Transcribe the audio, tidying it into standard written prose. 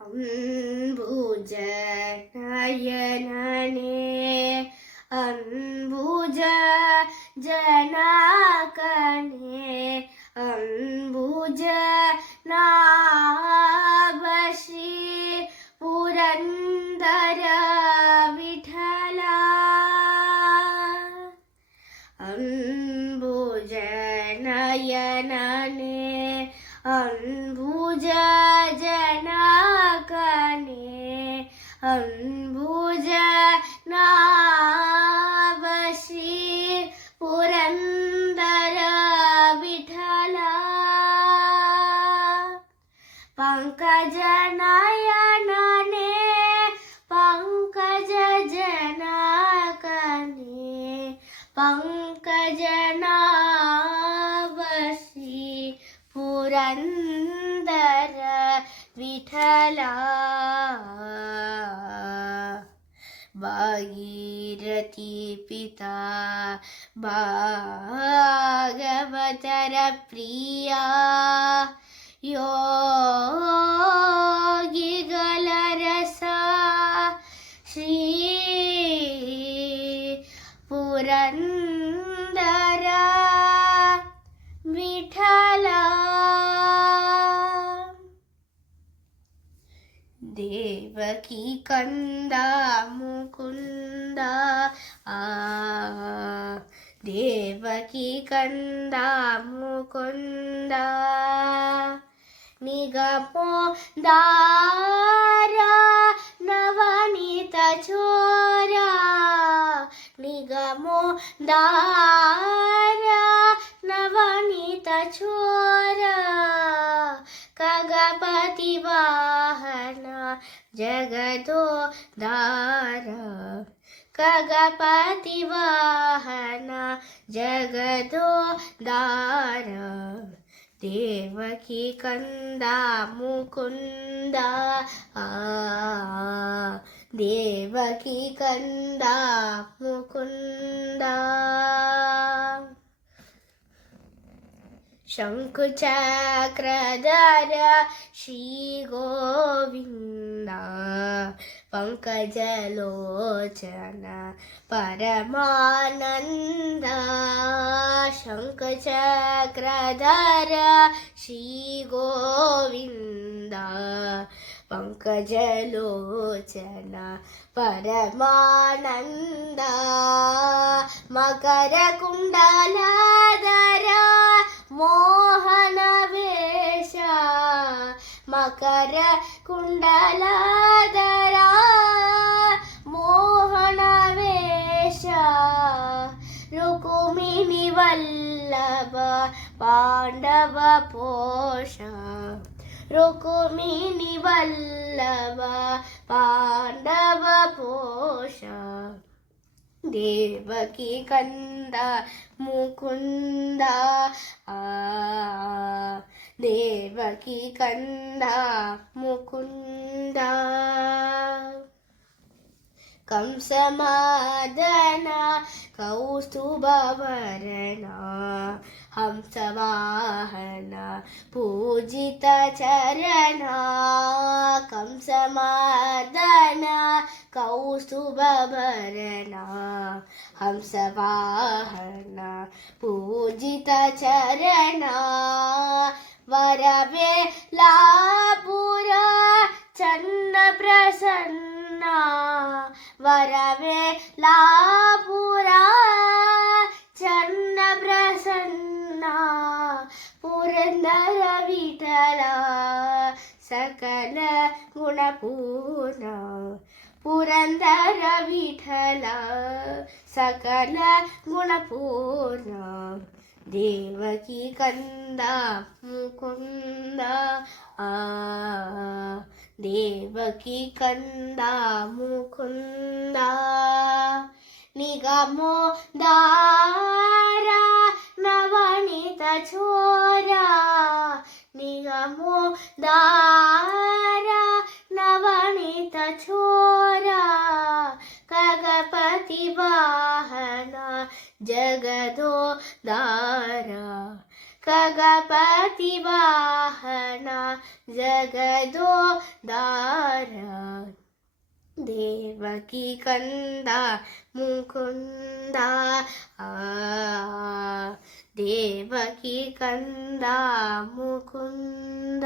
ಅಂಬುಜ ನಯನನೇ ಅಂಬುಜ ಜನಕನೇ ಅಂಬುಜ ನಾಭಶ್ರೀ ಪುರಂದರ ವಿಠಲ ಅಂಬುಜ ನಯನನೇ ಅಂಬುಜ ಜನಕನೇ ಅಂಬುಜ ನಾಭಶ್ರೀ ಪುರಂದರ ವಿಠಲ ಪಂಕಜ ನಯನನೇ ಪಂಕಜ ಜನಕನೇ ಪಂಕಜ ನಾಭಶ್ರೀ ಪುರಂದರ ವಿಠಲ ಭಾಗೀರಥಿ ಪಿತಾ ಭಾಗವತರ ಪ್ರಿಯ ಯೋಗಿಗಳ ರಸ ಶ್ರೀ ಪುರಂದರ ವಿಠಲ ದೇವಕಿ ಕಂದ ಮುಕುಂದ ದೇವಕಿ ಕಂದ ಮುಕುಂದ ನಿಗಮೋದಾರ ನವನೀತ ಚೋರ ನಿಗಮೋದಾರ ನವನೀತ ಚೋರ ಖಗಪತಿ ವಾಹನ ಜಗದೋದ್ಧಾರ ಖಗಪತಿ ವಾಹನ ಜಗದೋದ್ಧಾರ ದೇವಕಿ ಕಂದ ಮುಕುಂದ ದೇವಕಿ ಕಂದ ಮುಕುಂದ ಶಂಕುಚಕ್ರಧರ ಶ್ರೀ ಗೋವಿಂದ ಪಂಕಜಲೋಚನ ಪರಮಾನಂದ ಶಂಕುಚಕ್ರಧರ ಶ್ರೀ ಗೋವಿಂದ ಪಂಕಜಲೋಚನ ಪರಮಾನಂದ ಮಕರ ಕುಂಡಲಧರ ಮೋಹನ ವೇಷ ಮಕರ ಕುಂಡಲಧರ ಮೋಹನ ವೇಷ ರುಕುಮಿಣಿ ವಲ್ಲಭ ಪಾಂಡವ ಪೋಷ ರುಕುಮಿಣಿ ವಲ್ಲಭ ಪಾಂಡವ ಪೋಷ ದೇವಕಿ ಕಂದ ಮುಕುಂದ ದೇವಕಿ ಕಂದ ಮುಕುಂದ ಕಂಸಮಾದನ ಕೌಸ್ತುಭವರಣ ಹಂಸವಾಹನ ಪೂಜಿತ ಚರಣ ಕಂಸಮಾದನ ಕೌಸ್ತುಭವರಣ ಹಂಸವಾಹನ ಪೂಜಿತ ಚರಣ ವರವೇ ಲಾಪುರ ಚನ್ನ ಪ್ರಸನ್ನ ವರವೇ ಲಾಪುರ ಚನ್ನ ಪ್ರಸನ್ನ ಪುರಂದರ ವಿಠಲ ಸಕಲ ಗುಣಪೂರ್ಣ ಪುರಂದರ ವಿಠಲ ಸಕಲ ಗುಣಪೂರ್ಣ ದೇವಕಿ ಕಂದ ಮುಕುಂದ ದೇವಕಿ ಕಂದ ಮುಕುಂದ ನಿಗಮೋದಾರ ನವನೀತ ಚೋರ ನಿಗಮೋದಾರ ನವನೀತ ಚೋರ ಖಗಪತಿ ವಾಹನ ಜಗದೋದ್ಧಾರ ಖಗಪತಿ ವಾಹನ ಜಗದೋದಾರ ದೇವಕಿ ಕಂದ ಮುಕುಂದ ಆ ದೇವಕಿ ಕಂದ ಮುಕುಂದ